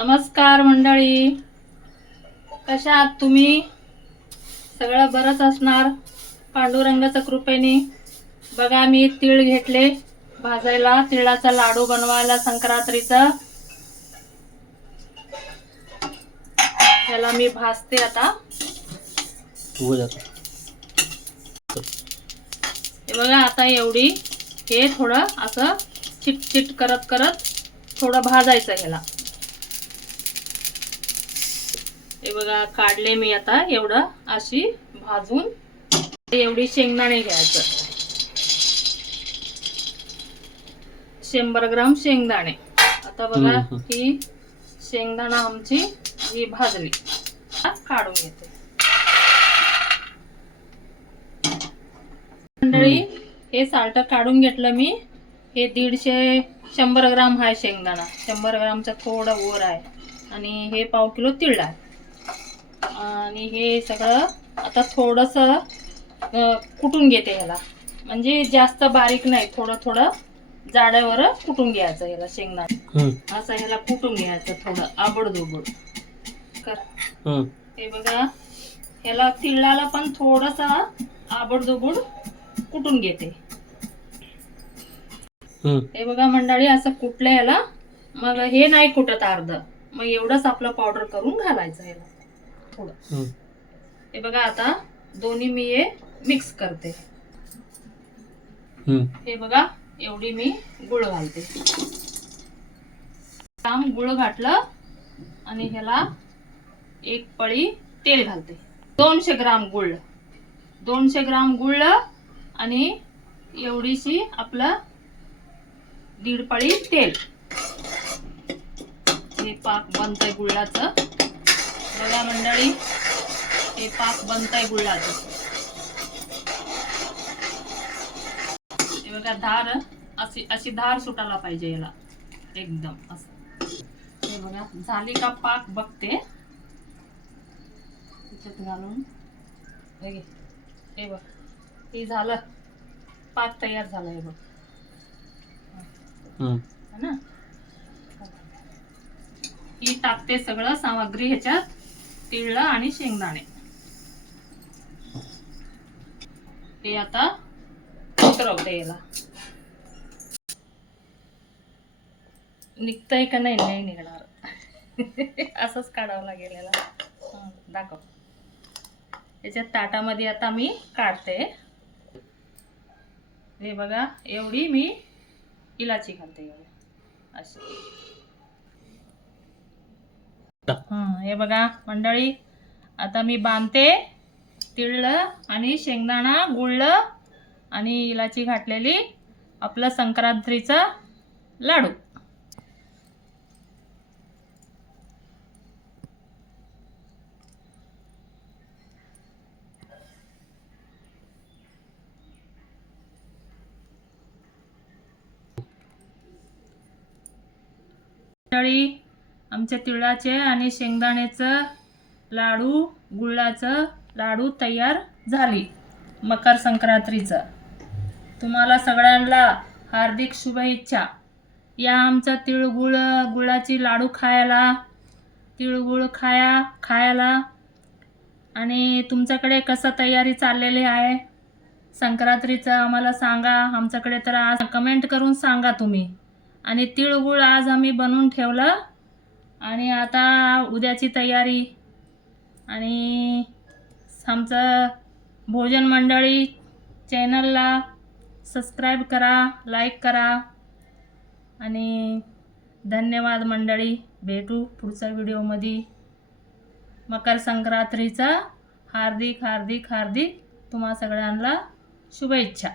नमस्कार मंडळी, कशा आहात तुम्ही? सगळं बरंच असणार पांडुरंगाच्या कृपेने. बघा मी तीळ घेतले भाजायला, तिळाचा लाडू बनवायला संक्रांतीचा. याला मी भाजते आता. हे बघा आता एवढी हे थोडं असं चिटचिट करत करत थोडं भाजायचं याला. हे बघा काढले मी आता एवढं अशी भाजून. एवढी शेंगदाणे घ्यायचं, 100 ग्राम शेंगदाणे. आता बघा ही शेंगदाणा आमची ही भाजली, काढून घेते. मंडळी हे साल्ट काढून घेतलं मी. हे 100 ग्राम आहे शेंगदाणा, 100 ग्रामचा थोडा वर आहे. आणि हे पाव किलो तीळ आहे. आणि हे सगळं आता थोडस कुटून घेते ह्याला. म्हणजे जास्त बारीक नाही, थोडं थोडं जाड्यावर कुटून घ्यायचं ह्याला. शेंगदाणा असं ह्याला कुटून घ्यायचं थोडं आबडधोबड कर. हे बघा ह्याला तिळाला पण थोडस आबडधोबड कुटून घेते. हे बघा मंडळी असं कुटलं ह्याला. मग हे नाही कुटत अर्ध, मग एवढंच आपलं पावडर करून घालायचं ह्याला थोडं. हे बघा आता दोन्ही मी हे मिक्स करते. हे बघा एवढी मी गुळ घालते. गुळ घातलं आणि ह्याला 1 पळी तेल घालते. 200 ग्राम गुळ, 200 ग्राम गुळ आणि एवढीशी आपलं 1.5 पळी तेल. हे पाक बनतंय गुळाचं. बघा मंडळी हे पाक बनतंय गुळाचं. हे बघा धार अशी धार सुटायला पाहिजे याला एकदम असं. हे बघा झाली का पाक बघते त्याच्यात घालून. हे बघ हे झालं, पाक तयार झाला. हे बघ ना. ही टाकते सगळं सामग्री ह्याच्यात, तीळ आणि शेंगदाणे. ते आता उतरवते याला. निघतंय का नाही? नाही निघणार. असंच काढावं लागेल याला. दाखव. याच्या ताटामध्ये आता मी काढते. हे बघा एवढी मी इलाची घालते अशी. हे बघा मंडळी आता मी बांधते तीळ आणि शेंगदाणा, गुळ आणि इलाची घातलेली आपलं संक्रांतीचा लाडू. आमच्या तिळाचे आणि शेंगदाण्याचं लाडू, गुळाचं लाडू तयार झाली मकर संक्रांतीचं. तुम्हाला सगळ्यांना हार्दिक शुभेच्छा. या आमचा तिळगुळ गुळाची लाडू खायला, तिळगुळ खायला. आणि तुमच्याकडे कसं तयारी चाललेली आहे संक्रांतीचं आम्हाला सांगा. आमच्याकडे तर आज कमेंट करून सांगा तुम्ही. आणि तिळगुळ आज आम्ही बनवून ठेवलं आणि आता उद्याची तयारी. आणि आमचं भोजन मंडळी चॅनलला सबस्क्राईब करा, लाईक करा. आणि धन्यवाद मंडळी. भेटू पुढच्या व्हिडिओमध्ये. मकर संक्रांतीचा हार्दिक हार्दिक हार्दिक तुम्हा सगळ्यांना शुभेच्छा.